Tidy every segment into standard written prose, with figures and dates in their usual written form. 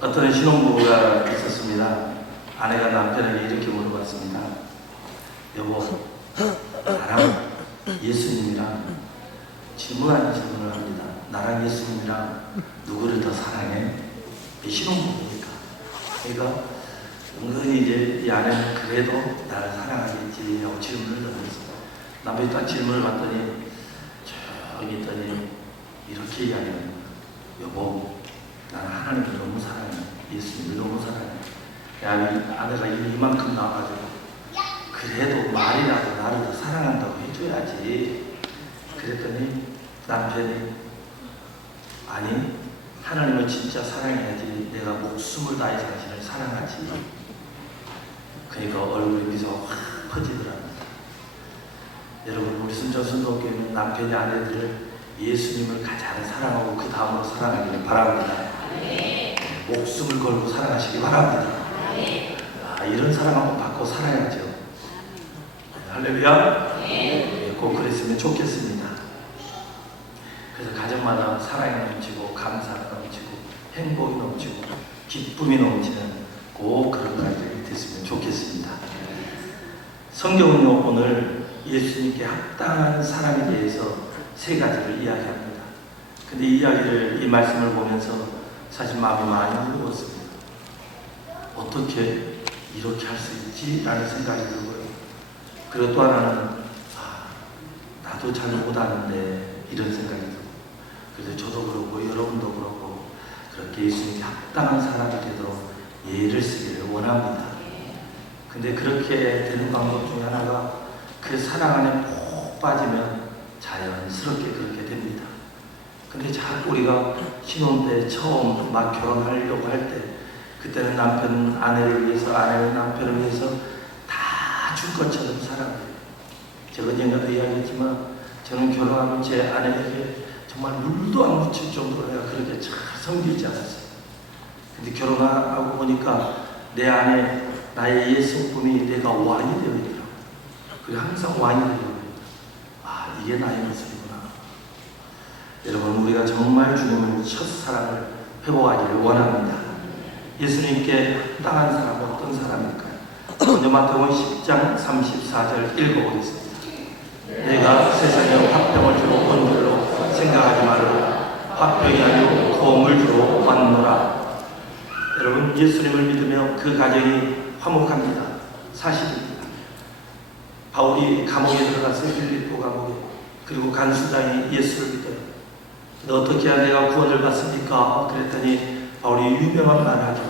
어떤 신혼부부가 있었습니다. 아내가 남편에게 이렇게 물어봤습니다. 여보, 나랑 예수님이랑 질문 아닌 질문을 합니다. 나랑 예수님이랑 누구를 더 사랑해? 신혼부부니까. 그러니까 은근히 이제 이 아내는 그래도 나를 사랑하겠지 하고 질문을 던졌어요. 남편이 딱 질문을 받더니 저기 있더니 이렇게 이야기합니다. 여보, 나는 하나님을 너무 사랑해. 예수님을 너무 사랑해. 아내가 이만큼 나와가지고 그래도 말이라도 나를 더 사랑한다고 해줘야지. 그랬더니 남편이 아니, 하나님을 진짜 사랑해야지 내가 목숨을 다해 당신을 사랑하지. 그러니까 얼굴에 미소가 확 퍼지더랍니다. 여러분, 우리 순천순도교회는 남편이 아내들을 예수님을 가장 사랑하고 그 다음으로 사랑하기를 바랍니다. 목숨을 걸고 사랑하시기 바랍니다. 이런 사랑 한번 받고 살아야죠. 할렐루야. 꼭 그랬으면 좋겠습니다. 그래서 가정마다 사랑이 넘치고 감사가 넘치고 행복이 넘치고 기쁨이 넘치는 꼭 그런 가정이 됐으면 좋겠습니다. 성경은 오늘 예수님께 합당한 사랑에 대해서 세 가지를 이야기합니다. 근데 이 이야기를, 이 말씀을 보면서 사실 마음이 많이 무거웠습니다. 어떻게 이렇게 할 수 있지? 라는 생각이 들고요. 그리고 또 하나는 나도 잘 못하는데 이런 생각이 들고, 그래서 저도 그렇고 여러분도 그렇고 그렇게 예수님께 합당한 사람이 되도록 예를 쓰기를 원합니다. 근데 그렇게 되는 방법 중에 하나가 그 사랑 안에 푹 빠지면 자연스럽게 그렇게 됩니다. 근데 자꾸 우리가 신혼 때 처음 막 결혼하려고 할 때, 그때는 남편은 아내를 위해서, 아내는 남편을 위해서 다 줄 것처럼 살아요. 제가 언젠가도 이야기했지만 저는 결혼하면 제 아내에게 정말 물도 안 묻힐 정도로 내가 그렇게 잘 섬기지 않았어요. 근데 결혼하고 보니까 내 안에 나의 옛 성품이 내가 왕이 되어 있더라고요. 그리고 항상 왕이 되어 있더라고요. 이게 나의 모습이구나. 여러분, 우리가 정말 주님의 첫사랑을 회복하기를 원합니다. 예수님께 합당한 사람은 어떤 사람일까요? 먼저 마태복음 10장 34절 읽어보겠습니다. 내가 세상에 화평을 주러 온 줄로 생각하지 말라. 화평이 아니고 도움을 주러 왔노라. 여러분, 예수님을 믿으며 그 가정이 화목합니다. 사실입니다. 바울이 감옥에 들어갔어요. 빌립보 감옥에. 그리고 간수장이 예수를 믿어요. 너 어떻게 해야 내가 구원을 받습니까? 그랬더니 바울이 유명한 말을 하죠.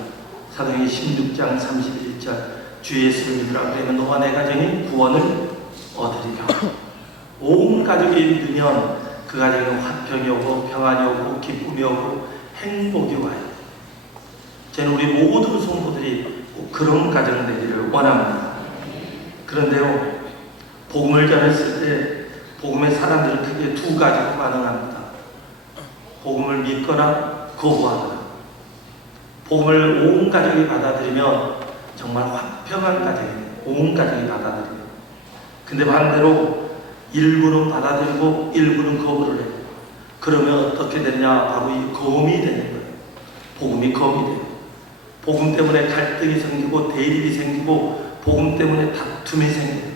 사도행전 16장 31절 주 예수를 믿으라. 그러면 너와 내 가정이 구원을 얻으리라. 온 가족이 믿으면 그 가정에 화평이 오고 평안이 오고 기쁨이 오고 행복이 와요. 저는 우리 모든 성도들이 꼭 그런 가정 되기를 원합니다. 그런데요, 복음을 전했을 때 복음의 사람들은 크게 두 가지로 반응합니다. 복음을 믿거나 거부하거나. 복음을 온 가족이 받아들이면 정말 화평한 가정이에요. 온 가족이 받아들여요. 근데 반대로 일부는 받아들이고 일부는 거부를 해요. 그러면 어떻게 되냐? 바로 이 검이 되는 거예요. 복음이 검이 돼요. 복음 때문에 갈등이 생기고 대립이 생기고 복음 때문에 다툼이 생겨요.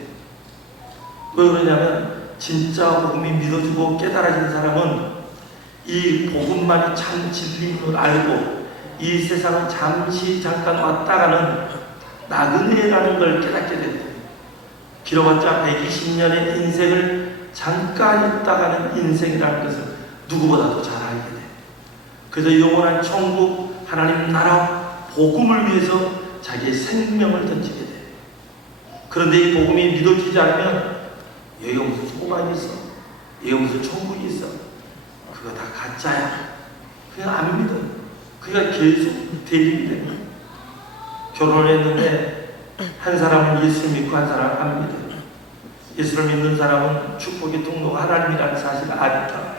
왜 그러냐면 진짜 복음이 믿어지고 깨달아진 사람은 이 복음만이 참 진리인 걸 알고 이 세상은 잠깐 왔다가는 나그네라는 걸 깨닫게 됩니다. 길어봤자 120년의 인생을 잠깐 있다가는 인생이라는 것을 누구보다도 잘 알게 돼요. 그래서 영원한 천국, 하나님 나라, 복음을 위해서 자기의 생명을 던지게 돼요. 그런데 이 복음이 믿어지지 않으면 여기가 무슨 소망이 있어? 여기가 무슨 천국이 있어? 그거 다 가짜야. 그냥 안 믿어요. 그러니까 계속 대립이 됩니다. 결혼을 했는데 한 사람은 예수를 믿고 한 사람은 안 믿어요. 예수를 믿는 사람은 축복의 통로가 하나님이라는 사실을 아니까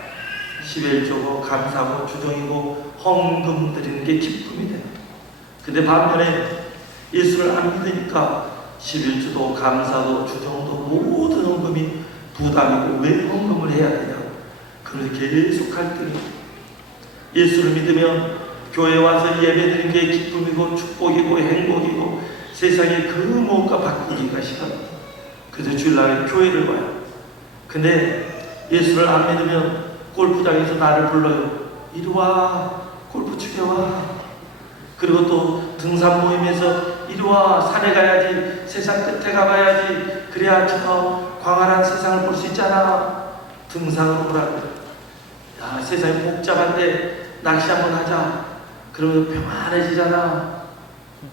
11조고 감사고 주정이고 헌금 드리는 게 기쁨이 돼요. 근데 반면에 예수를 안 믿으니까 11조도 감사도 주정도 모든 헌금이 부담이고 왜 헌금을 해야 되냐고. 그래서 계속 갈등이. 예수를 믿으면 교회 와서 예배드리는 게 기쁨이고 축복이고 행복이고 세상의 그 무엇과 바꾸기가 싫어요. 그래서 주일날 교회를 와요. 근데 예수를 안 믿으면 골프장에서 나를 불러요. 이리 와, 골프 치게 와. 그리고 또 등산 모임에서 이리 와, 산에 가야지, 세상 끝에 가봐야지, 그래야 저 광활한 세상을 볼 수 있잖아. 등산으로 오라고. 야, 세상이 복잡한데 낚시 한번 하자. 그러면 평안해지잖아.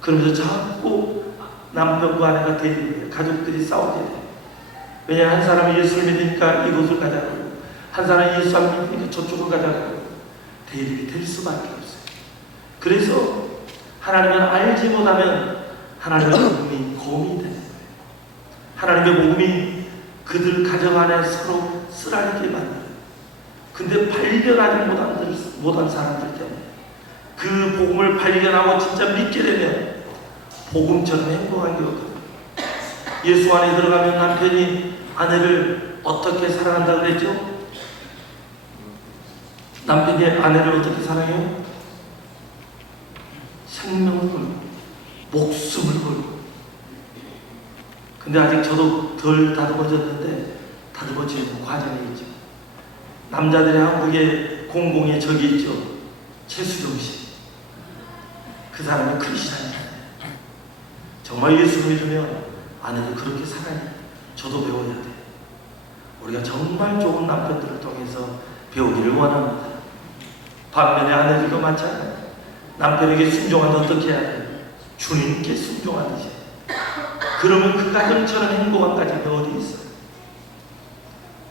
그러면서 자꾸 남편과 아내가 대립해요. 가족들이 싸우게 돼요. 왜냐하면 한 사람이 예수를 믿으니까 이곳을 가자고, 한 사람이 예수 안 믿으니까 저쪽을 가자고 대립이 될 수밖에 없어요. 그래서 하나님을 알지 못하면 하나님의 복음이 고민이 되는 거예요. 하나님의 복음이 그들 가정 안에 서로 쓰라리게 만들어요. 근데 발견하지 못한 사람들 때문에 그 복음을 발견하고 진짜 믿게 되면 복음처럼 행복한 게 없거든요. 예수 안에 들어가면 남편이 아내를 어떻게 사랑한다 그랬죠? 남편이 아내를 어떻게 사랑해요? 생명을 걸고 목숨을 걸고. 근데 아직 저도 덜 다듬어졌는데 다듬어지는 과정에 있죠. 남자들의 한국에 공공의 적이 있죠. 최수종 씨. 그 사람이 크리스찬이잖아요. 정말 예수를 믿으면 아내를 그렇게 사랑해. 저도 배워야 돼. 우리가 정말 좋은 남편들을 통해서 배우기를 원합니다. 반면에 아내들도 많잖아요. 남편에게 순종하면 어떻게 해야 돼요? 주님께 순종하듯이. 그러면 그 가정처럼 행복한 가정이 어디 있어요?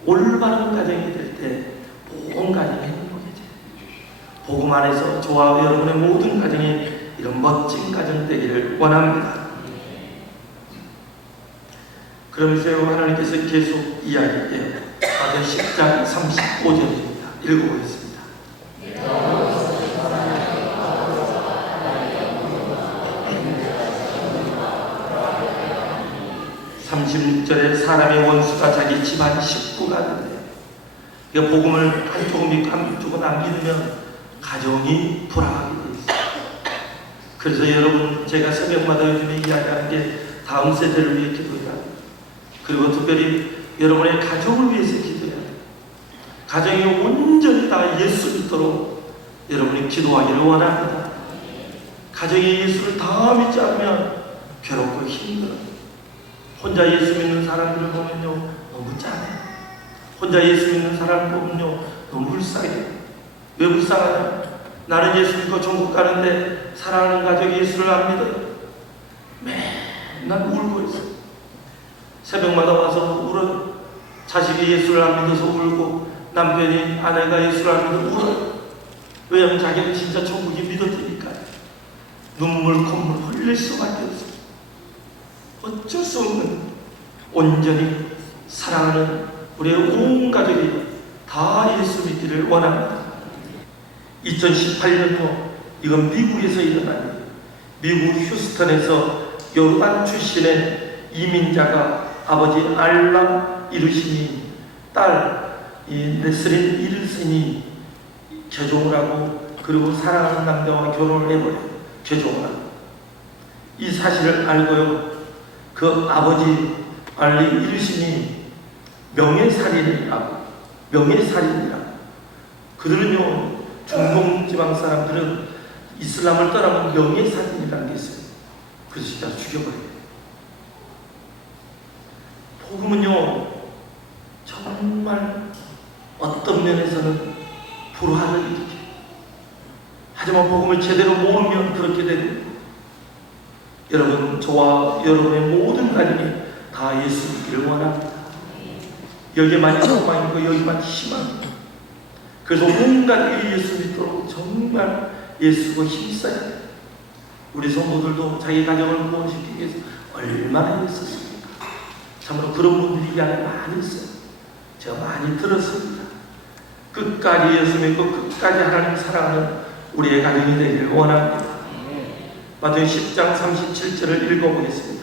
올바른 가정이 될 때 온 가정이 행복해져요. 복음 안에서 저와 여러분의 모든 가정이 이런 멋진 가정 되기를 원합니다. 그러면서 하나님께서 계속 이야기해요. 마태복음 10장 35절입니다. 읽어보겠습니다. 36절에 사람의 원수가 자기 집안 식구가 된대요. 그러니까 복음을 한쪽은 믿고 한쪽은 안 믿으면 가정이 불화하게 돼 있어요. 그래서 여러분, 제가 새벽마다 요즘에 이야기하는 게 다음 세대를 위해 기도해야 돼요. 그리고 특별히 여러분의 가정을 위해서 기도해야 돼요. 가정이 온전히 다 예수 믿도록 여러분이 기도하기를 원합니다. 가정이 예수를 다 믿지 않으면 괴롭고 힘들어요. 혼자 예수 믿는 사람들을 보면요, 너무 짠해. 혼자 예수 믿는 사람을 보면요, 너무 불쌍해. 왜 불쌍하냐? 나는 예수 믿고 천국 가는데 사랑하는 가족이 예수를 안 믿어요. 맨날 울고 있어요. 새벽마다 와서 울어요. 자식이 예수를 안 믿어서 울고, 남편이 아내가 예수를 안 믿어서 울어요. 왜냐하면 자기는 진짜 천국이 믿어지니까요. 눈물 콧물 흘릴 수밖에 없어요. 어쩔 수 없는, 온전히 사랑하는 우리의 온 가족이 다 예수 믿기를 원합니다. 2018년도 이건 미국에서 일어난 일이에요. 미국 휴스턴에서 요르단 출신의 이민자가 아버지 알람 이르신이 딸 레슬린 이르신이 개종을 하고, 그리고 사랑하는 남자와 결혼을 해버려요. 개종을 하고. 이 사실을 알고요, 그 아버지 알리 이르신이 명예살인이라고. 그들은요, 중동 지방 사람들은 이슬람을 떠나면 명예살인이라는 게 있어요. 그래서 진짜 죽여버려요. 복음은요, 정말 어떤 면에서는 불화를 일으켜요. 하지만 복음을 제대로 모으면 그렇게 되는 거예요. 여러분, 저와 여러분의 모든 가정이 다 예수 믿기를 원합니다. 여기만 소망이고 여기만 희망입니다. 그래서 온 가족이 예수 믿도록 정말 예수고 힘써야 돼요. 우리 성도들도 자기 가정을 구원시키기 위해서 얼마나 애썼습니까? 참으로 그런 분들이 이 안에 많이 있어요. 제가 많이 들었습니다. 끝까지 예수 믿고 끝까지 하나님 사랑하는 우리의 가정이 되기를 원합니다. 마태복음 10장 37절을 읽어보겠습니다.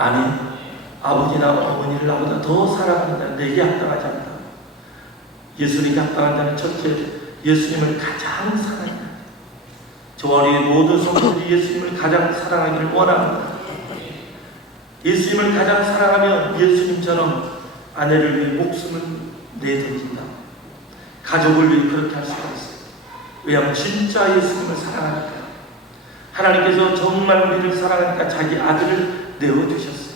아니, 아버지나 어머니를 나보다 더 사랑하는 자는 내게 합당하지 않다. 예수님께 합당한 자는 첫째, 예수님을 가장 사랑합니다. 저와 우리 모든 성도들이 예수님을 가장 사랑하기를 원합니다. 예수님을 가장 사랑하면 예수님처럼 아내를 위해 목숨을 내던진다. 가족을 위해 그렇게 할 수가 있어요. 왜냐하면 진짜 예수님을 사랑하니까. 하나님께서 정말 우리를 사랑하니까 자기 아들을 내어주셨어요.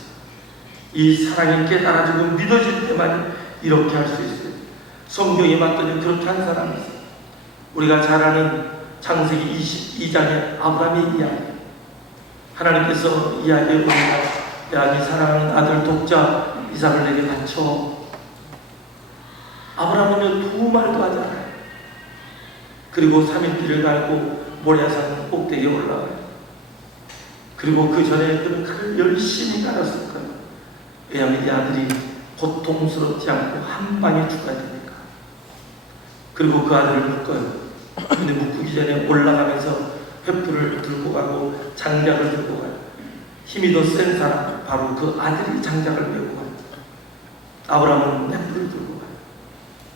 이 사랑이 깨달아지고 믿어질 때만 이렇게 할 수 있어요. 성경에 봤더니 그렇게 한 사람이 있어요. 우리가 잘 아는 창세기 22장의 아브라함의 이야기. 하나님께서 이야기해 보니까 야, 네 사랑하는 아들 독자 이삭을 내게 바쳐. 아브라함은 두 말도 하지 않아요. 그리고 3일길을 갈고 모리아산 꼭대기에 올라가요. 그리고 그 전에 그는 칼을 열심히 갈았을 거예요. 왜냐하면 이 아들이 고통스럽지 않고 한 방에 죽어야 되니까. 그리고 그 아들을 묶어요. 근데 묶기 전에 올라가면서 횃불을 들고 가고 장작을 들고 가요. 힘이 더 센 사람, 바로 그 아들이 장작을 메고 가요. 아브라함은 횃불을 들고 가요.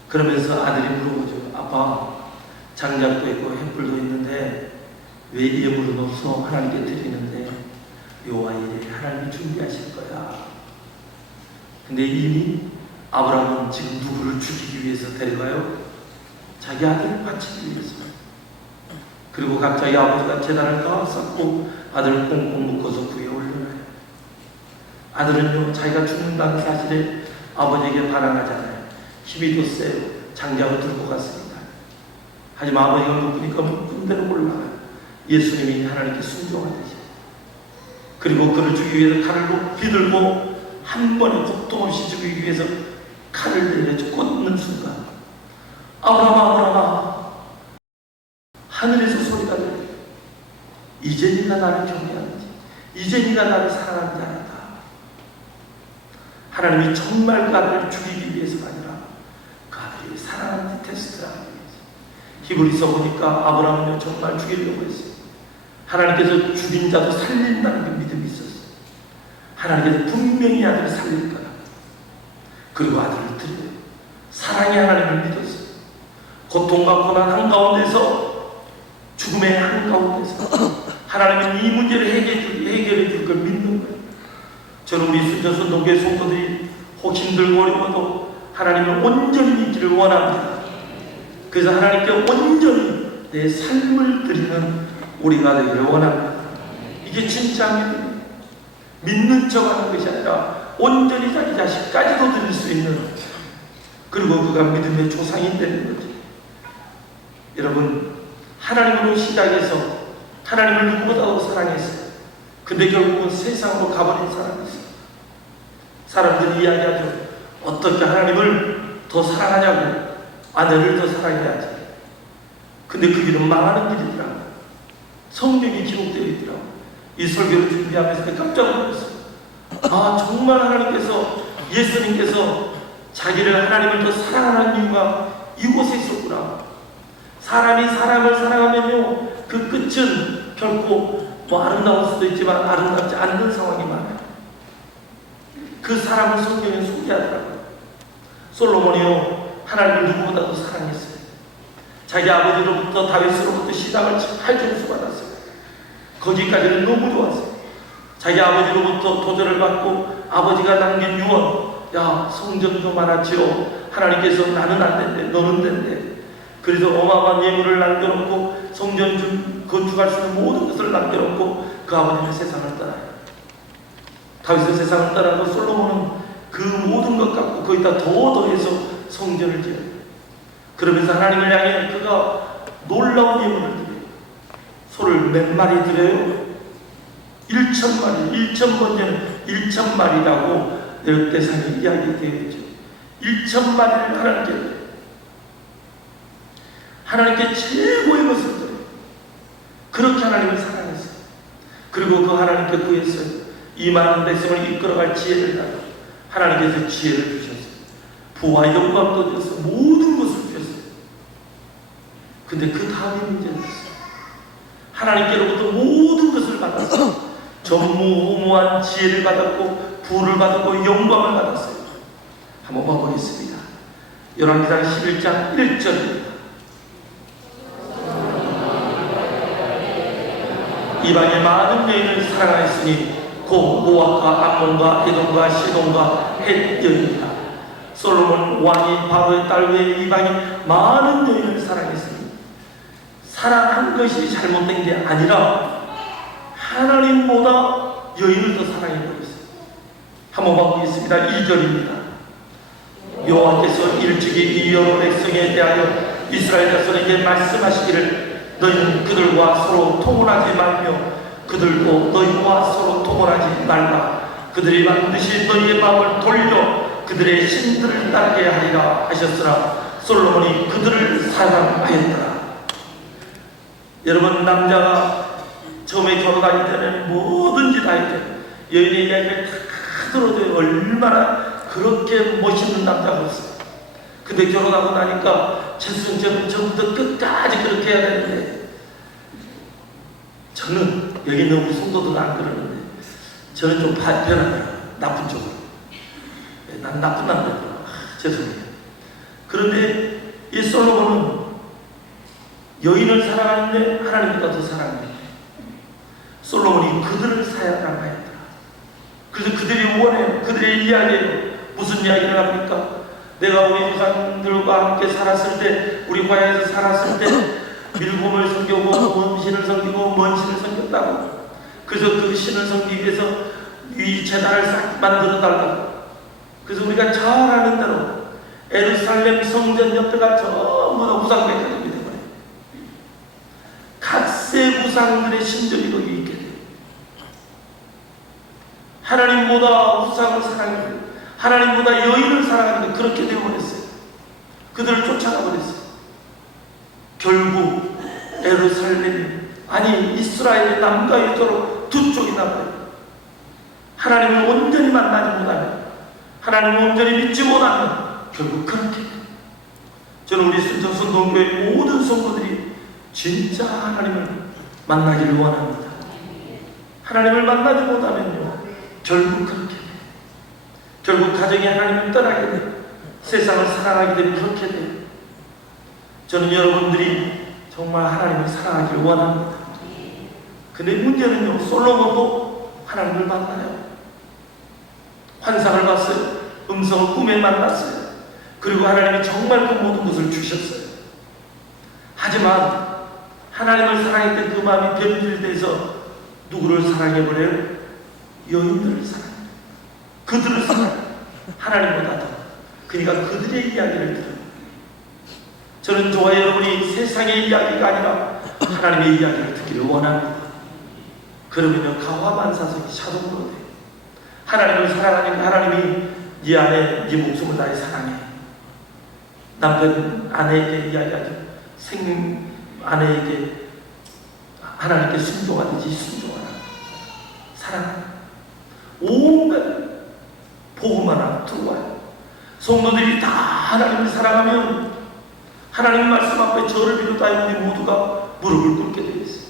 그러면서 아들이 물어보죠. 아빠, 장작도 있고 횃불도 있는데 왜 예물은 없어? 하나님께 드리는데 여호와의 하나님이 준비하실 거야. 근데 이미 아브라함은 지금 누구를 죽이기 위해서 데려가요? 자기 아들을 바치기 위해서. 그리고 갑자기 아버지가 제단을 다 쌓고 아들을 꽁꽁 묶어서 구에 올려놔요. 아들은요, 자기가 죽는다는 사실에 아버지에게 반항하잖아요. 힘이 더 세요. 장작을 들고 갔으니까. 하지만 아버지가 묶으니까 묶은 대로 올라가요. 예수님이 하나님께 순종하듯이. 그리고 그를 죽이기 위해서 칼을 높이 들고 한 번에 고통 없이 죽이기 위해서 칼을 내려 꽂는 순간, 아브라함아, 아브라함아, 하늘에서 소리가 들려요. 이제 네가 나를 경외하는지, 이제 네가 나를 사랑하는지 알았다. 하나님이 정말 그 아들을 죽이기 위해서가 아니라 그 아들이 사랑하는 테스트를 하기 위해서. 히브리서 보니까 아브라함은 정말 죽이려고 했어요. 하나님께서 죽인 자도 살린다는 그 믿음이 있었어요. 하나님께서 분명히 아들을 살릴 거라. 그리고 아들을 드려요. 사랑의 하나님을 믿었어요. 고통과 고난 한가운데서, 죽음의 한가운데서 하나님은 이 문제를 해결해 줄 걸 믿는 거예요. 저는 우리 순전순도교회 성도들이 혹 힘들고 어려워도 하나님을 온전히 믿기를 원합니다. 그래서 하나님께 온전히 내 삶을 드리는 우리가 되기를 원합니다. 이게 진짜 믿음이에요. 믿는 척하는 것이 아니라 온전히 자기 자식까지도 드릴 수 있는, 그리고 그가 믿음의 조상이 되는 거죠. 여러분, 하나님으로 시작해서 하나님을 누구보다도 사랑했어요. 근데 결국은 세상으로 가버린 사람이 있어요. 사람들이 이야기하죠. 어떻게 하나님을 더 사랑하냐고. 아내를 더 사랑해야지. 근데 그 길은 망하는 길이더라고요. 성경이 기록되어 있더라고요. 이 설교를 준비하면서 깜짝 놀랐어요. 아, 정말 하나님께서, 예수님께서 자기를, 하나님을 더 사랑하는 이유가 이곳에 있었구나. 사람이 사람을 사랑하면요, 그 끝은 결코 뭐 아름다울 수도 있지만 아름답지 않는 상황이 많아요. 그 사람을 성경에 소개하더라고요. 솔로몬이요, 하나님을 누구보다도 사랑했어요. 자기 아버지로부터, 다윗으로부터 시당을 8점수 받았어요. 거기까지는 너무 좋았어요. 자기 아버지로부터 도전을 받고 아버지가 남긴 유언, 야, 성전 좀 하나 지어. 하나님께서 나는 안 된대, 너는 된대. 그래서 어마어마한 예물을 남겨놓고 성전 좀 건축할 수 있는 모든 것을 남겨놓고 그 아버지는 세상을 떠나요. 다윗은 세상을 떠나고 솔로몬은 그 모든 것 갖고 거기다 더해서 성전을 지어요. 그러면서 하나님을 향해 그가 놀라운 예물을 드려요. 소를 몇 마리 드려요? 1,000마리, 1,000번째는 1,000마리라고 열대상이 이야기되어 있죠. 1,000마리를 하나님께 드려요. 하나님께 최고의 것을 드려요. 그렇게 하나님을 사랑했어요. 그리고 그 하나님께 구했어요. 이 많은 백성을 이끌어갈 지혜를 달라고. 하나님께서 지혜를 주셨어요. 부와 영광도 주셔서 모든 것을 주셨어요. 근데 그 다음에 문제는 있어요. 하나님께로부터 모든 것을 받았어요. 전무후무한 지혜를 받았고 부를 받았고 영광을 받았어요. 한번 봐보겠습니다. 열왕기상 11장 1절입니다. 이방의 많은 여인을 사랑하였으니 곧 모압과 암몬과 에돔과 시돈과 헷 여인이라. 솔로몬 왕이 바로의 딸 외에 이방의 많은 여인을 사랑했으니 사랑한 것이 잘못된 게 아니라 하나님보다 여인을 더 사랑해버렸어요. 한번 봐보겠습니다. 2절입니다. 여호와께서 일찍이 이 여러 백성에 대하여 이스라엘 자손에게 말씀하시기를 너희는 그들과 서로 통혼하지 말며 그들도 너희와 서로 통혼하지 말라. 그들이 반드시 너희의 마음을 돌려 그들의 신들을 따르게 하리라 하셨으나 솔로몬이 그들을 사랑하였더라. 여러분, 남자가 처음에 결혼할 때는 뭐든지 다 해요. 여인의 이야기를 다 들어도 얼마나 그렇게 멋있는 남자가 없어요. 근데 결혼하고 나니까 최순처럼 처음부터 끝까지 그렇게 해야 되는데, 저는 여기 있는 우리 성도들은 안 그러는데 저는 좀 변하더라고요. 나쁜 쪽으로. 난 나쁜 남자구나. 죄송해요. 그런데 이 솔로몬은 여인을 사랑하는데 하나님보다 더 사랑합니다. 솔로몬이 그들을 사랑하였더라. 그래서 그들이 원해요. 그들의 이야기예요. 무슨 이야기를 합니까? 내가 우리 조상들과 함께 살았을 때, 우리 고향에서 살았을 때 밀곰을 섬기고 원신을 섬기고 먼신을 섬겼다고. 그래서 그 신을 섬기기 위해서 이 제단을 싹 만들어 달라고. 그래서 우리가 잘 아는 대로 예루살렘 성전 옆에가 전부 다 우상백화점이 되버려요. 각세 우상들의 신전이 거기 있게 돼요. 하나님보다 우상을 사랑해요. 하나님보다 여인을 사랑하는데 그렇게 되어버렸어요. 그들을 쫓아가버렸어요. 결국 예루살렘이, 아니 이스라엘의 남과 여자로 두 쪽이 나버려요. 하나님을 온전히 만나지 못하면, 하나님을 온전히 믿지 못하면 결국 그렇게 돼요. 저는 우리 순천순동교회 모든 성도들이 진짜 하나님을 만나기를 원합니다. 하나님을 만나지 못하면요 결국 그렇게 돼요. 결국 가정이 하나님을 떠나게 돼요. 세상을 사랑하게 되면 그렇게 돼요. 저는 여러분들이 정말 하나님을 사랑하기를 원합니다. 근데 문제는요, 솔로몬도 하나님을 만나요. 환상을 봤어요. 음성을 꿈에 만났어요. 그리고 하나님이 정말 그 모든 것을 주셨어요. 하지만 하나님을 사랑했던 그 마음이 변질돼서 누구를 사랑해버려요? 여인들을 사랑해요. 그들을 사랑해요. 하나님보다 더. 그러니까 그들의 이야기를 들어요. 저는 저와 여러분이 세상의 이야기가 아니라 하나님의 이야기를 듣기를 원합니다. 그러면요 가화만사성이 자동으로 돼요. 하나님을 사랑하니까 하나님이 네 아내, 네 목숨을 다해 사랑해. 남편 아내에게 이야기하죠. 아내에게 하나님께 순종하듯이 순종하라. 사랑하라. 온갖 복음 하나 들어와요. 성도들이 다 하나님을 사랑하면 하나님 말씀 앞에 저를 비롯하여 우리 모두가 무릎을 꿇게 되어 있어요.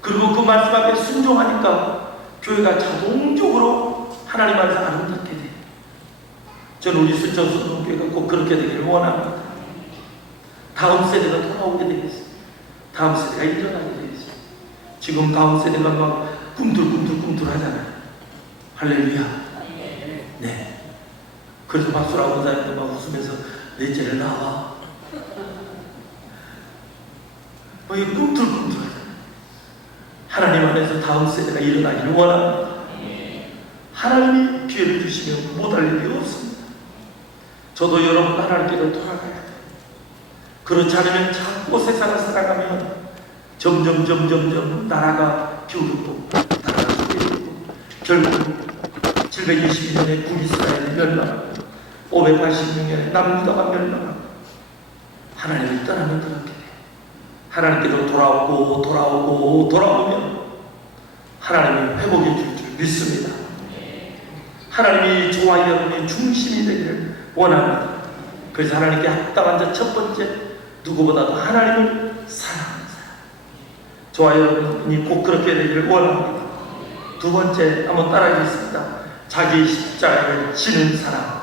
그리고 그 말씀 앞에 순종하니까 교회가 자동적으로 하나님 안에서 아름답게 돼요. 저는 우리 순천순동교회가 꼭 그렇게 되기를 원합니다. 다음 세대가 돌아오게 되겠어요. 다음 세대가 일어나게 되겠어요. 지금 다음 세대가 막 꿈틀꿈틀 하잖아요. 할렐루야. 네. 그래서 박수를 하고 다니는데 막 웃으면서 넷째를 나와. 이게 꿈틀꿈틀 하잖아요. 하나님 안에서 다음 세대가 일어나기를 원합니다. 하나님이 기회를 주시면 못할 일이 없습니다. 저도 여러분 하나님께로 돌아가야 돼요. 그렇지 않으면 자꾸 세상을 살아가면 점점 나라가 기울고 나라가 기울고 결국 722년에 북이스라엘이 멸망하고 586년에 남유다가 멸망하고 하나님을 떠나면 그렇게 돼요. 하나님께로 돌아오면 하나님이 회복해 줄 줄 믿습니다. 하나님이 저와 여러분의 중심이 되기를 원합니다. 그래서 하나님께 합당한 첫 번째, 누구보다도 하나님을 사랑하는 사람. 저와 여러분이 꼭 그렇게 되기를 원합니다. 두 번째 한번 따라하겠습니다. 자기 십자가를 지는 사람.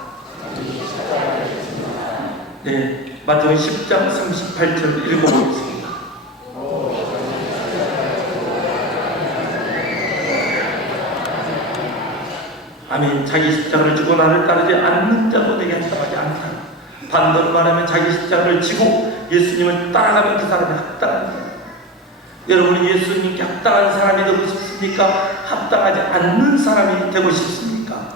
네, 마태복음 10장 38절 읽어보겠습니다. 아멘. 자기 십자가를 지고 나를 따르지 않는 자도 내게 합당하지 않다. 반대로 말하면 자기 십자가를 지고 예수님을 따라가면 그 사람이 합당한 사람. 여러분은 예수님께 합당한 사람이 되고 싶습니까? 합당하지 않는 사람이 되고 싶습니까?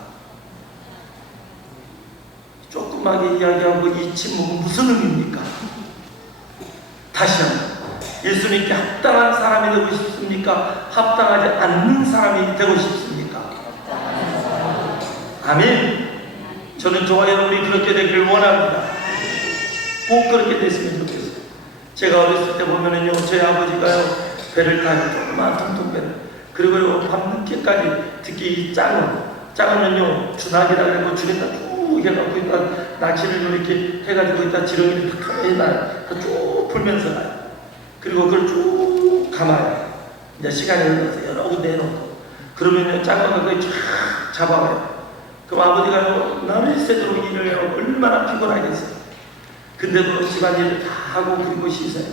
조그맣게 이야기하고 이 침묵은 무슨 의미입니까? 다시 한번, 예수님께 합당한 사람이 되고 싶습니까? 합당하지 않는 사람이 되고 싶습니까? 아멘. 저는 저와 여러분이 그렇게 되기를 원합니다. 꼭 그렇게 됐으면 좋겠어요. 제가 어렸을 때 보면은요, 저희 아버지가요, 배를 타요. 조그마한 통통배를. 그리고요, 밤늦게까지, 특히 이 짱은요, 주낙이라 그래고 줄에다 쭉 해갖고 있다, 낚시를 이렇게 해가지고 있다, 지렁이를 탁 해놔요. 쭉 풀면서 가요. 그리고 그걸 쭉 감아요. 이제 시간이 흘러서 여러 군데 해놓고. 그러면요, 짱어가 그걸 쫙 잡아와요. 그럼 아버지가요, 날을 새도록 일을 해요. 얼마나 피곤하겠어요. 근데도 집안일을 다 하고 그리고 씻어요.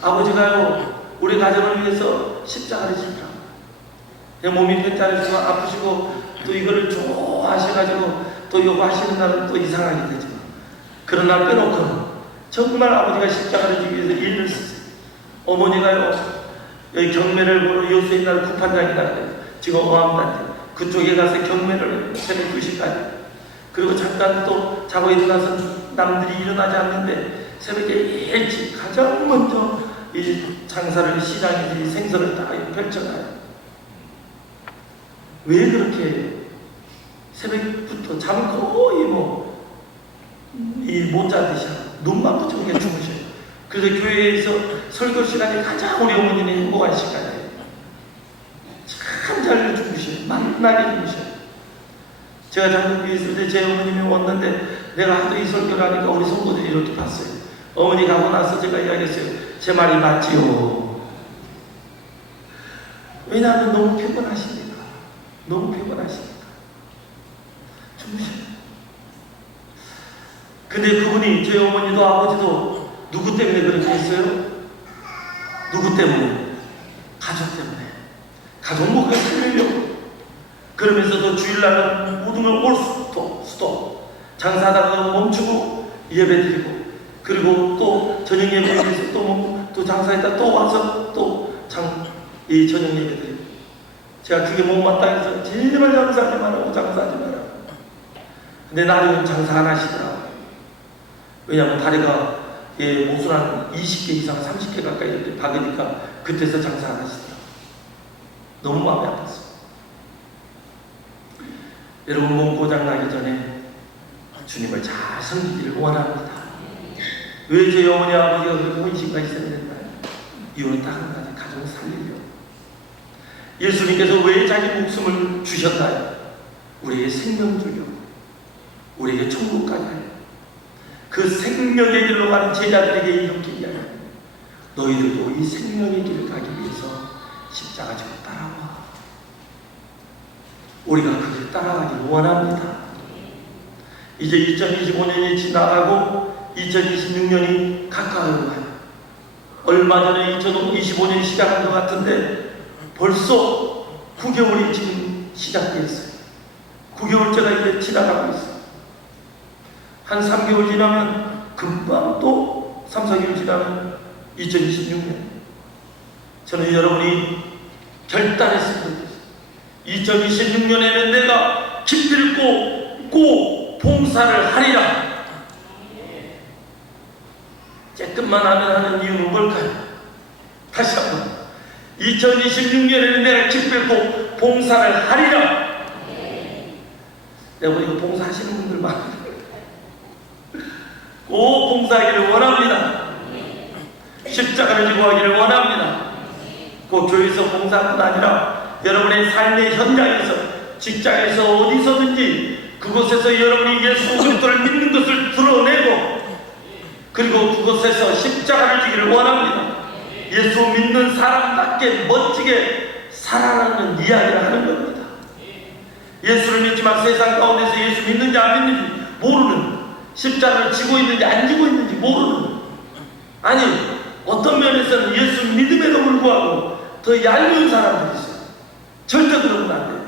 아버지가요, 우리 가정을 위해서 십자가를 지더라고요. 몸이 편찮으시고 아프시고 또 이거를 좋아하셔가지고 또 이거 하시는 날은 또 이상하게 되지만, 그런 날 빼놓고는 정말 아버지가 십자가를 지기 위해서 일을 쓰세요. 어머니가요, 여기 경매를 보러 요새 날 구판장이라 그래요. 지금 어암단지 그쪽에 가서 경매를 새벽 2시까지, 그리고 잠깐 또 자고 일어나서 남들이 일어나지 않는데 새벽에 일찍 가장 먼저 이 장사를, 시장에서 이 생선을 다 펼쳐놔요. 왜 그렇게 새벽부터 잠을 거의 못 자듯이 눈만 붙이고 그냥 주무셔요. 그래서 교회에서 설교 시간이 가장 우리 어머니는 행복한 시간이에요. 참 잘 주무셔요. 만나게 주무셔요. 제가 장로교에 있을 때 제 어머님이 왔는데 내가 하도 이 설교를 하니까 우리 성도들이 이렇게 봤어요. 어머니 가고 나서 제가 이야기했어요. 제 말이 맞지요. 왜냐하면 너무 피곤하시니까. 너무 피곤하시니까. 주무셔요. 근데 그분이, 제 어머니도 아버지도 누구 때문에 그렇게 했어요? 누구 때문에? 가족 때문에. 가족 목을 살리려고. 그러면서도 주일날은 모든 걸 올 수도 장사하다가 멈추고 예배드리고, 그리고 또 저녁 예배에서 또 장사했다 또 와서 또 이 저녁 예배드리고. 제가 그게 못마땅해서 제발 장사하지 말라고, 장사하지 말라고. 근데 나중에 장사 안 하시더라고요. 왜냐하면 다리가 못을 한 20개 이상 30개 가까이 이렇게 박으니까 그때서 장사 안 하시더라고요. 너무 마음이 아팠어요. 여러분, 몸 고장나기 전에 주님을 잘 섬기기를 원합니다. 왜 제 어머니 아버지가 그렇게 혼신까지 있어야 됐나요? 이유는 딱 한 가지, 가정을 살리려고. 예수님께서 왜 자기 목숨을 주셨나요? 우리에게 생명 주려고, 우리에게 천국까지 하려고. 그 생명의 길로 가는 제자들에게 이렇게 이야기합니다. 너희들도 이 생명의 길을 가기 위해서 십자가 지고 따라와. 우리가 그 길 따라가기를 원합니다. 이제 2025년이 지나가고 2026년이 가까이 와요. 얼마 전에 2025년이 시작한 것 같은데 벌써 9개월이 지금 시작되었어요. 9개월째가 이제 지나가고 있어요. 한 3개월 지나면 금방 또 3, 4개월 지나면 2026년. 저는 여러분이 결단했습니다. 2026년에는 내가 기필코 꼭 봉사를 하리라. 조금만 하면 하는 이유는 뭘까요? 다시 한번, 2026년에는 내가 기필코 봉사를 하리라. 내가 이거 봉사하시는 분들 많아요. 꼭 봉사하기를 원합니다. 십자가를 지고 하기를 원합니다. 꼭 교회에서 봉사뿐 아니라 여러분의 삶의 현장에서, 직장에서, 어디서든지 그곳에서 여러분이 예수 그리스도를 믿는 것을 드러내고, 그리고 그곳에서 십자가를 지기를 원합니다. 예수 믿는 사람답게 멋지게 살아나는 이야기를 하는 겁니다. 예수를 믿지만 세상 가운데서 예수 믿는지 안 믿는지 모르는, 십자가를 지고 있는지 안 지고 있는지 모르는, 아니 어떤 면에서는 예수 믿음에도 불구하고 더 얄미운 사람들이 있어요. 절대 그러면 안 돼요.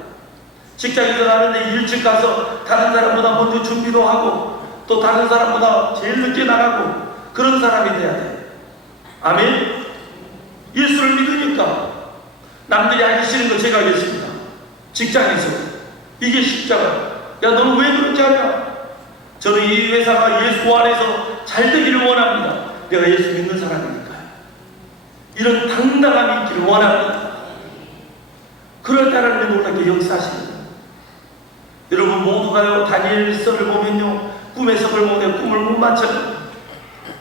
직장에서 가는데 일찍 가서 다른 사람보다 먼저 준비도 하고 또 다른 사람보다 제일 늦게 나가고 그런 사람이 돼야 돼요. 아멘. 예수를 믿으니까 남들이 하기 싫은 거 제가 하겠습니다. 직장에서 이게 십자가. 야 너는 왜 그렇게 하냐? 저는 이 회사가 예수 안에서 잘 되기를 원합니다. 내가 예수 믿는 사람이니까요. 이런 당당함이 있기를 원합니다. 그럴 때 하나님이 놀랍게 역사하시는 거예요. 여러분 모두가요 다니엘서를 보면요 꿈의 석을 보내 꿈을 못 맞춰요.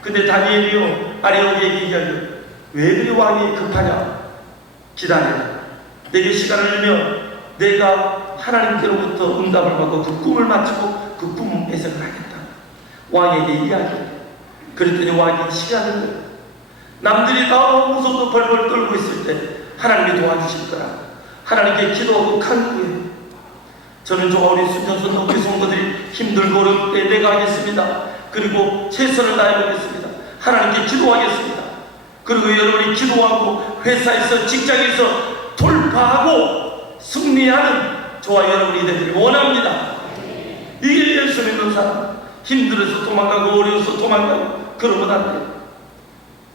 근데 다니엘이요 아레오에게 얘기하죠. 왜 그리 왕이 급하냐? 기다려. 내게 시간을 주면 내가 하나님께로부터 응답을 받고 그 꿈을 맞추고 그 꿈 해석을 하겠다. 왕에게 이야기해요. 그랬더니 왕이 시간을 줘요. 남들이 다 무서워도 벌벌 떨고 있을 때 하나님이 도와주실 거라. 하나님께 기도하고 간구해요. 저는 저와 우리 순전선동교회 성도들이 힘들고 어려울 때 내가 하겠습니다. 그리고 최선을 다해보겠습니다. 하나님께 기도하겠습니다. 그리고 여러분이 기도하고 회사에서 직장에서 돌파하고 승리하는 저와 여러분이 되기를 원합니다. 이게 예수 믿는 사람. 힘들어서 도망가고 어려워서 도망가고 그러면 안 돼요.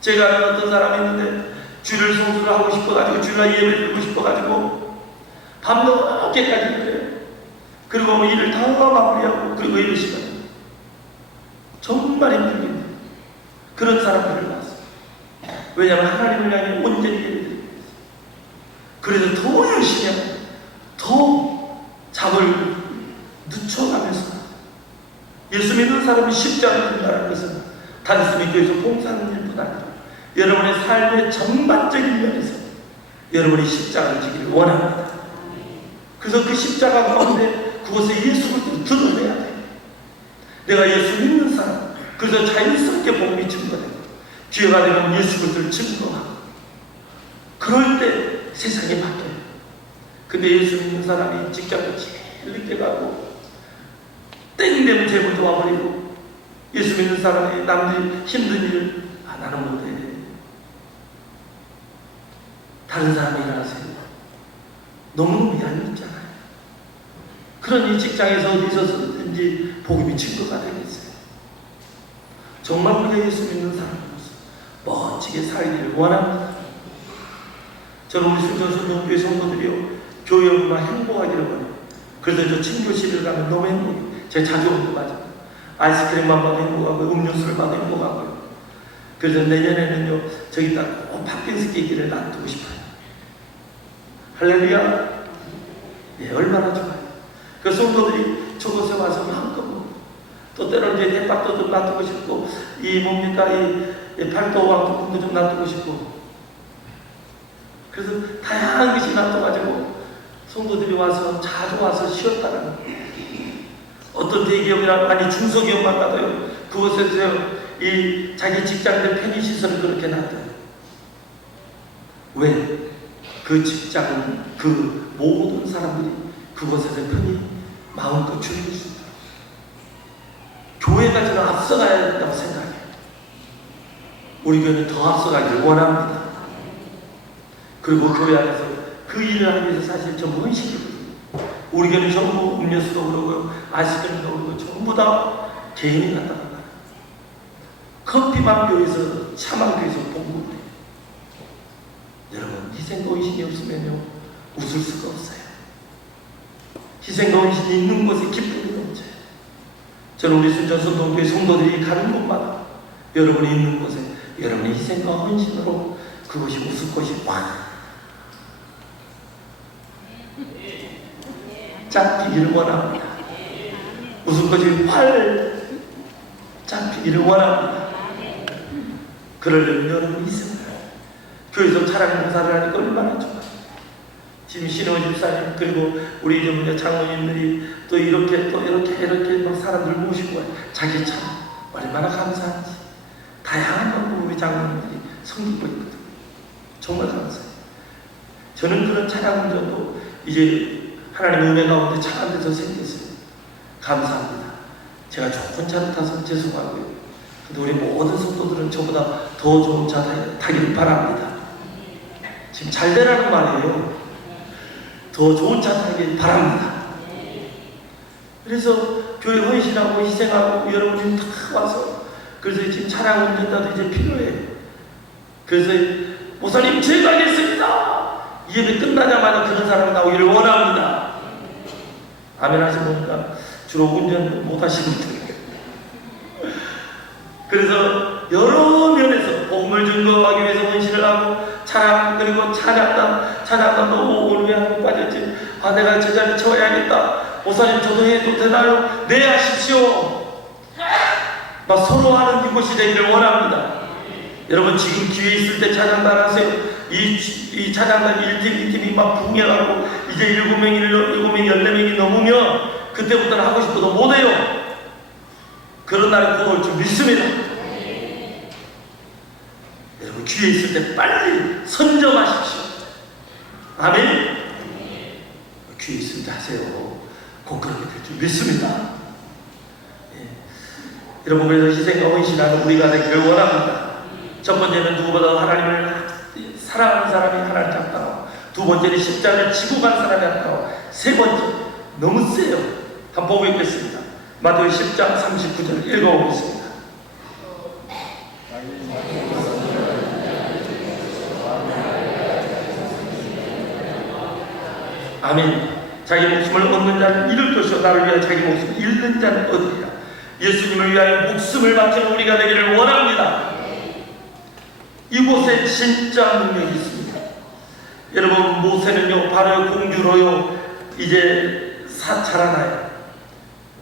제가 아는 어떤 사람이 있는데 주일 성수를 하고 싶어가지고 주일날 예배 드리고 싶어가지고 밤늦게까지 그래요. 그리고 일을 다 마무리하고 그리고 예배 시간 정말 힘들게 그런 사람들을 봤어요. 왜냐하면 하나님을 향해 온전히 예배드리고 있어요. 그래서 더 열심히 하고 더 잠을 늦춰가면서 예수 믿는 사람이 십자가를 준다는 것은 단순히 교회에서 봉사하는 일뿐 아니라 여러분의 삶의 전반적인 면에서 여러분이 십자가를 지기를 원합니다. 그래서 그 십자가 가운데 그것을 예수를 드러내야 돼요. 내가 예수 믿는 사람. 그래서 자연스럽게 복음이 증거되고 기회가 되면 예수 그리스도를 증거하고 그럴 때 세상이 바뀌어요. 근데 예수 믿는 사람이 직장을 제일 늦게 가고 땡 되면 제물도 와버리고 예수 믿는 사람이 남들이 힘든 일 나는 못해. 다른 사람이 일어나세요. 너무너무 얄밉잖아요. 그러니 직장에서 어디서든지 복음이 증거가 되겠어요. 정말 우리가 예수 믿는 사람으로서 멋지게 살기를 원합니다. 저는 우리 순전선동교회 성도들이요 교회가 행복하기를 원해요. 그래서 저 친교실을 가면 너무 행복해요. 제가 자주 오는 거 맞아요. 아이스크림만 봐도 행복하고 음료수를 봐도 행복하고요. 그래서 내년에는요 저기다 꼭 팥빙수 깨기를 놔두고 싶어요. 할렐루야. 예, 얼마나 좋아요. 그 성도들이 저곳에 와서 마음껏 또 때로는 이제 햇밥도 좀 놔두고 싶고 이 뭡니까 이 팔도 왕도 좀 놔두고 싶고 그래서 다양한 것이 놔둬가지고 성도들이 와서 자주 와서 쉬었다는 어떤 대기업이나 아니 중소기업만 가도요 그곳에서 이 자기 직장들 편의시설을 그렇게 놔둬요. 왜? 그 직장은 그 모든 사람들이 그곳에서 편히 마음껏 즐길 수 있다. 교회가 저는 앞서가야 된다고 생각해요. 우리 교회는 더 앞서가기를 원합니다. 그리고 교회 안에서 그 일을 하기 위해서 사실 전부 의식이거든요. 우리 교회는 전부 음료수도 그러고 아이스크림도 그러고 전부 다 개인이 갖다 놔요. 커피만 교회에서 차만 교회에서 봉급을 해요. 여러분 희생과 의식이 없으면요 웃을 수가 없어요. 희생과 의식이 있는 곳에 기쁨이 넘쳐요. 저는 우리 순전선동교회 성도들이 가는 곳마다 여러분이 있는 곳에 여러분의 희생과 헌신으로 그것이 웃을 것이 확 잡히기를 원합니다. 웃을 것이 활 잡히기를 원합니다. 그러려면 여러분이 있습니다. 교회에서 차량 공사를 하니까 얼마나 좋아요. 지금 신호 집사님 그리고 우리 좀 장로님들이 또 이렇게 막 사람들 모시고 와요. 자기 참 얼마나 감사한지. 다양한 방법으로 우리 장로님들이 섬기고 있거든요. 정말 감사해요. 저는 그런 찬양 운전도 이제 하나님의 은혜 가운데 착한 데서 생겼어요. 감사합니다. 제가 좋은 차를 타서 죄송하고요. 근데 우리 모든 성도들은 저보다 더 좋은 차 타기를 바랍니다. 지금 잘 되라는 말이에요. 더 좋은 차 타기를 바랍니다. 그래서 교회 헌신하고 희생하고 여러분이 다 와서, 그래서 지금 차량 운전자도 이제 필요해. 그래서 목사님 제가 하겠습니다. 예배 끝나자마자 그런 사람 나오기를 원합니다. 아멘 하시니까 주로 운전 못 하시는 분들. 그래서 여러 면에서 복음을 증거하기 위해서 헌신을 하고, 찬양, 그리고 찬양단도 오늘 왜 한번 빠졌지? 아, 내가 저 자리 채워야겠다. 목사님 저도 해도 되나요? 네, 하십시오. 막 서로 하는 이곳이 되기를 원합니다. 여러분 지금 기회 있을 때 찬양단 하세요. 이 찬양단 1팀, 2팀이 막 붕해가고 이제 7명이 14명이 넘으면 그때부터는 하고 싶어도 못해요. 그런 날은 곧 올 줄 믿습니다. 여러분 기회 있을 때 빨리 선점하십시오. 아멘. 기회 있을 때 하세요. 곧 그렇게 될 줄 믿습니다. 예. 여러분 그래서 희생과 헌신하는 우리가 되기를 원합니다. 첫 번째는 누구보다 하나님을 사랑하는 사람이 하나님 닮다고, 두 번째는 십자가를 지고 간 사람이 닮다고, 세 번째 너무 세요. 한번 보고 있겠습니다. 마태복음 10장 39절 읽어보겠습니다. 아멘. 자기 목숨을 얻는 자는 잃을 것이요 나를 위하여 자기 목숨을 잃는 자는 얻으리라. 예수님을 위하여 목숨을 바치는 우리가 되기를 원합니다. 이곳에 진짜 능력이 있습니다. 여러분 모세는요 바로의 공주로요 이제 자라나요.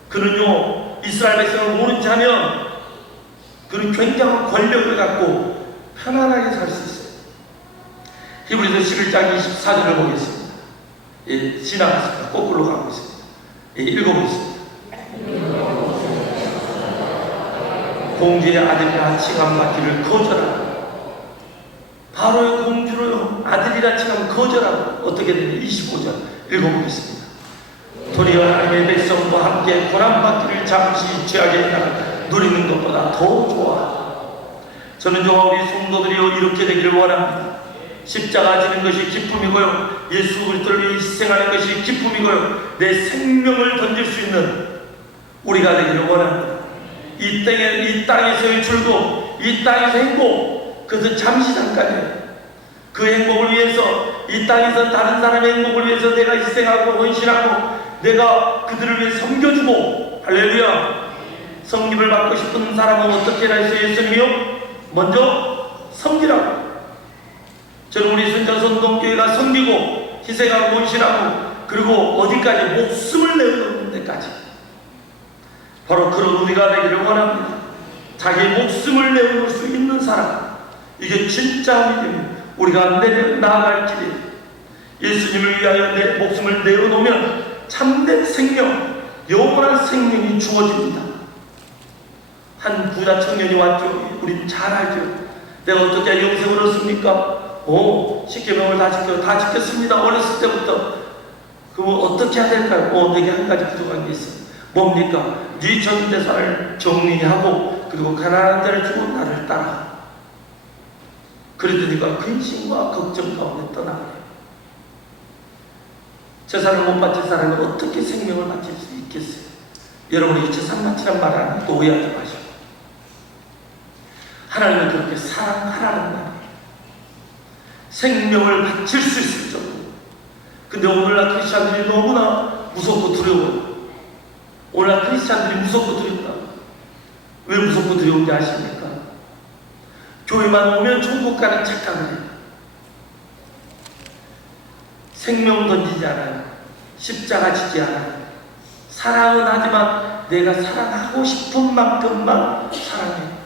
그는요 이스라엘 백성을 모른 자면 그는 굉장한 권력을 갖고 편안하게 살 수 있어요. 히브리서 11장 24절을 보겠습니다. 예, 지나갔습니다. 거꾸로 가고 있습니다. 예, 읽어보겠습니다. 공주의 아들이라 칭함 받기를 거절하고, 바로의 공주로 아들이라 칭함 거절하고, 어떻게 되냐? 25절 읽어보겠습니다. 도리어 하나님의 백성과 함께 고난받기를 잠시 죄악의 나라 누리는 것보다 더 좋아. 저는 저와 우리 성도들이요 이렇게 되기를 원합니다. 십자가 지는 것이 기쁨이고요, 예수 그리스도를 위해 희생하는 것이 기쁨이고요, 내 생명을 던질 수 있는 우리가 되기를 원합니다. 이 땅에서의 즐거움, 이 땅에서 행복, 그것은 잠시 잠깐이에요. 그 행복을 위해서, 이 땅에서 다른 사람의 행복을 위해서 내가 희생하고 헌신하고 내가 그들을 위해 섬겨주고, 할렐루야. 성립을 받고 싶은 사람은 어떻게 해야 했어요? 예수님이요? 먼저 섬기라고. 저는 우리 순천선동교회가 섬기고 희생하고 헌신하고 그리고 어디까지? 목숨을 내놓는 데까지. 바로 그런 우리가 되기를 원합니다. 자기 목숨을 내놓을 수 있는 사람, 이게 진짜 믿음, 우리가 나아갈 길이에요. 예수님을 위하여 내 목숨을 내어놓으면 참된 생명, 영원한 생명이 주어집니다. 한 부자 청년이 왔죠. 우린 잘 알죠. 내가 어떻게 영생을 얻습니까? 십계명을 다 지켰습니다. 어렸을 때부터. 그럼 어떻게 해야 될까요? 내게 한 가지 부족한 게 있어. 뭡니까? 네 전재산을 정리하고 그리고 가난한 자를 주고 나를 따라. 그러더니가 근심과 걱정 가운데 떠나가요. 재산을 못 바칠 사람은 어떻게 생명을 바칠 수 있겠어요? 여러분이 재산 바치란 말 안 해도 오해하지 마시고, 하나님은 그렇게 사랑하라는 말이에요. 생명을 바칠 수 있을 정도. 근데 오늘날 크리스찬들이 너무나 무섭고 두려워요. 오늘날 크리스찬들이 무섭고 두렵다. 왜 무섭고 두려운지 아십니까? 교회만 오면 천국 가는 착각을 해요. 생명 던지지 않아요. 십자가 지지 않아요. 사랑은 하지만 내가 사랑하고 싶은 만큼만 사랑해요.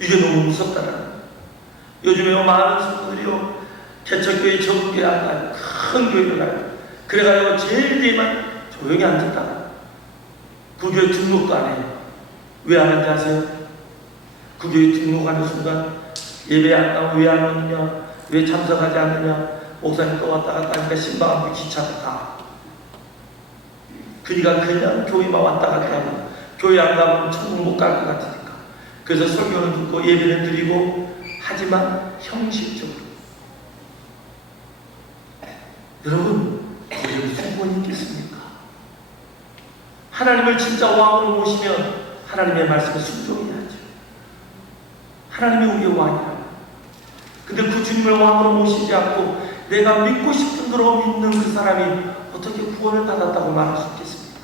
이게 너무 무섭다라는 거예요. 요즘에 많은 성도들이요 개척교회 적은교회 안 가요. 큰 교회를 가요. 그래가지고 제일 뒤에만 조용히 앉았다가 그 교회 등록도 안 해요. 왜 안 하는지 아세요? 그 교회 등록하는 순간 예배 안 나오고 왜 안 오느냐, 왜 참석하지 않느냐, 목사님 또 왔다 갔다 하니까 신방하면 귀찮다. 그러니까 그냥 교회만 왔다 갔다 하고 교회 안 가면 천국 못 갈 것 같으니까. 그래서 설교는 듣고 예배는 드리고 하지만 형식적으로. 여러분, 거기에 무슨 본이 있겠습니까? 하나님을 진짜 왕으로 모시면 하나님의 말씀에 순종해야죠. 하나님이 우리의 왕이라고. 근데 그 주님을 왕으로 모시지 않고 내가 믿고 싶은 대로 믿는 그 사람이 어떻게 구원을 받았다고 말할 수 있겠습니까?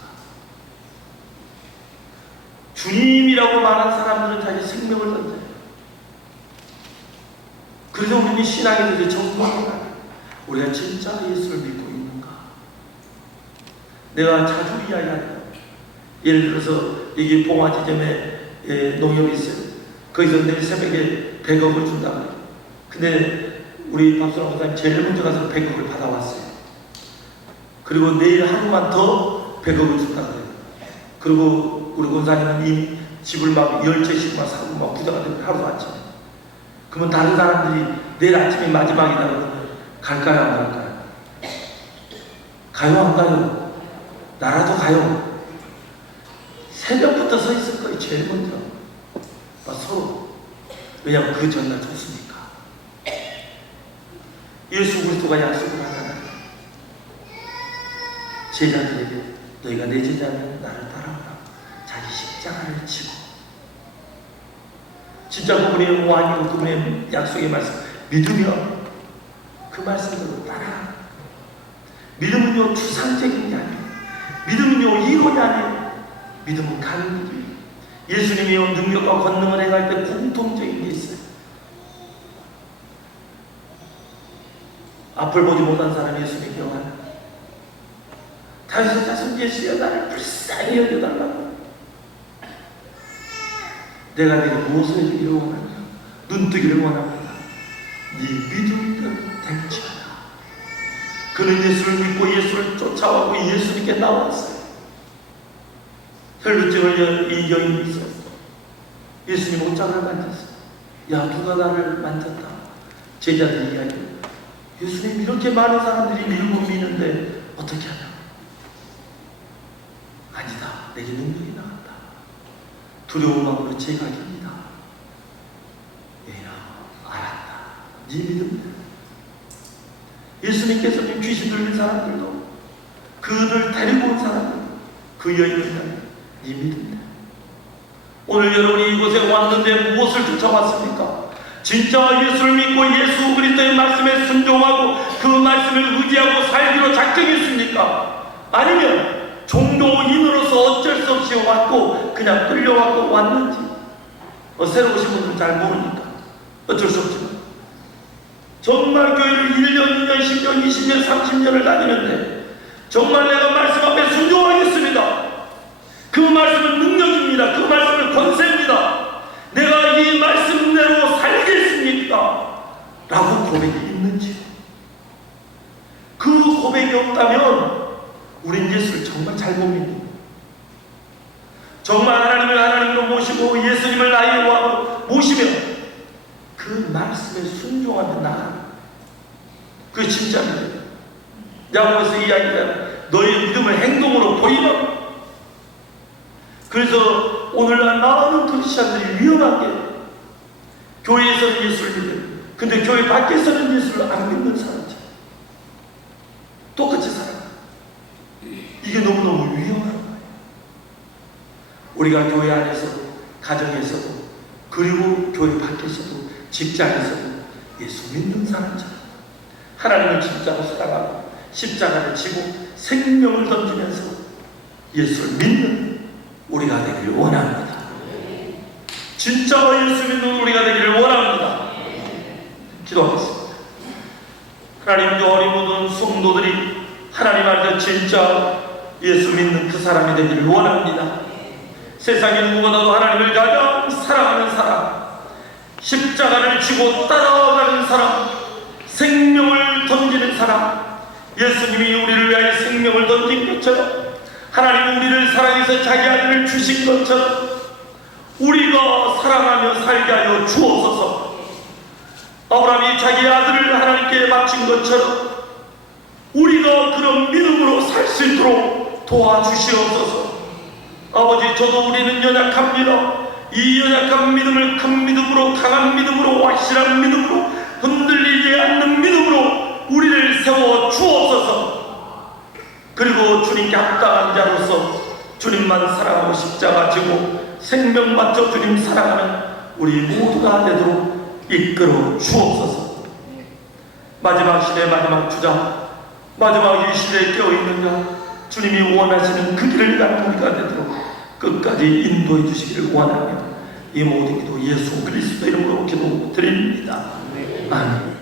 주님이라고 말한 사람들은 자기 생명을 던져요. 그래서 우리는 신앙에 대해 정확하게 우리가 진짜 예수를 믿고 있는가? 내가 자주 이야기하는, 예를 들어서 여기 봉화지점에 농협이 있어요. 거기서 내일 새벽에 100억을 준다고 해요. 근데 우리 박수랑 목사님 제일 먼저 가서 100억을 받아왔어요. 그리고 내일 하루만 더 100억을 준다고 해요. 그리고 우리 권사님은 이미 집을 막 10채씩만 사고 막 부자가 되고 하루도 아침에. 그러면 다른 사람들이 내일 아침이 마지막이다 그러면 갈까요 안 갈까요? 가요 안 가요? 나라도 가요. 새벽부터 서 있을 거예요. 제일 먼저 막 서로. 왜냐하면 그 전날 좋습니까? 예수 그리스도가 약속을 하잖아요. 제자들에게 너희가 내 제자면 나를 따라오라. 자기 십자가를 지고. 진짜 그분의 왕이고 그분의 약속의 말씀 믿으면 그 말씀대로 따라. 믿음은요 추상적인 게 아니에요. 믿음은요 이론이 아니에요. 믿음은 가는 길이에요. 예수님이 능력과 권능을 행할 때 공통적인 게 있어요. 앞을 보지 못한 사람이 예수님을 기억하는. 다윗의 자손 예수여 나를 불쌍히 여겨달라고. 내가 내게 무엇을 해주기를 원하냐? 눈뜨기를 원합니다. 네 믿음대로 될지어다. 그는 예수를 믿고 예수를 쫓아오고 예수님께 나왔어요. 혈루증을 이 여인이 있었어. 예수님 옷장을 만졌어. 야 누가 나를 만졌다. 제자들이 이야기해요. 예수님 이렇게 많은 사람들이 믿고 믿는데 어떻게 하냐? 아니다. 내게 능력이 나간다. 두려운 마음으로 제각입니다. 얘야 알았다. 네 믿음. 예수님께서는 귀신 들린 사람들도 그를 데리고 온 사람들 그 여인을 네 믿음. 오늘 여러분이 이곳에 왔는데 무엇을 쫓아왔습니까? 진짜 예수를 믿고 예수 그리스도의 말씀에 순종하고 그 말씀을 의지하고 살기로 작정했습니까? 아니면 종교인으로서 어쩔 수 없이 왔고 그냥 끌려왔고 왔는지. 새로 오신 분들은 잘 모르니까 어쩔 수 없지만 정말 교회를 1년, 2년, 10년, 20년, 30년을 다니는데 정말 내가 말씀 앞에 순종하겠습니다. 그 말씀은 능력입니다. 그 말씀은 권세입니다. 내가 이 말씀대로 살겠습니까? 라고 고백이 있는지. 그 고백이 없다면 우린 예수를 정말 잘못 믿는, 정말 하나님을 하나님으로 모시고 예수님을 나의 왕으로 모시면 그 말씀에 순종하며 나아가는 그 진짜 믿음. 야고보서 이야기하는 너의 믿음을 행동으로 보이라. 그래서 오늘날 많은 크리스찬들이 위험한 게 교회에서는 예수를 믿는, 근데 교회 밖에서는 예수를 안 믿는 사람들 똑같이 살아요. 이게 너무너무 위험한 거예요. 우리가 교회 안에서도 가정에서도 그리고 교회 밖에서도 직장에서도 예수 믿는 사람처럼 하나님을 진짜로 사랑하고 십자가를 지고 생명을 던지면서 예수를 믿는 우리가 되기를 원합니다. 진짜 예수 믿는 우리가 되기를 원합니다. 기도하겠습니다. 하나님, 어린 모든 성도들이 하나님 앞에 진짜 예수 믿는 그 사람이 되기를 원합니다. 세상에 누구보다도 하나님을 가장 사랑하는 사람, 십자가를 지고 따라가는 사람, 생명을 던지는 사람, 예수님이 우리를 위하여 생명을 던진 것처럼 하나님은 우리를 사랑해서 자기 아들을 주신 것처럼 우리가 사랑하며 살게 하여 주옵소서. 아브라함이 자기 아들을 하나님께 바친 것처럼 우리가 그런 믿음으로 살 수 있도록 도와주시옵소서. 아버지, 저도 우리는 연약합니다. 이 연약한 믿음을 큰 믿음으로, 강한 믿음으로, 확실한 믿음으로, 흔들리지 않는 믿음으로 우리를 세워 주옵소서. 그리고 주님께 합당한 자로서 주님만 사랑하고 십자가 지고 생명 바쳐 주님 사랑하는 우리 모두가 되도록 이끌어 주옵소서. 마지막 시대 마지막 주자, 마지막 이 시대에 깨어있는 자, 주님이 원하시는 그 길을 가는 우리가 되도록 끝까지 인도해 주시기를 원하며 이 모든 기도 예수 그리스도 이름으로 기도드립니다. 아멘.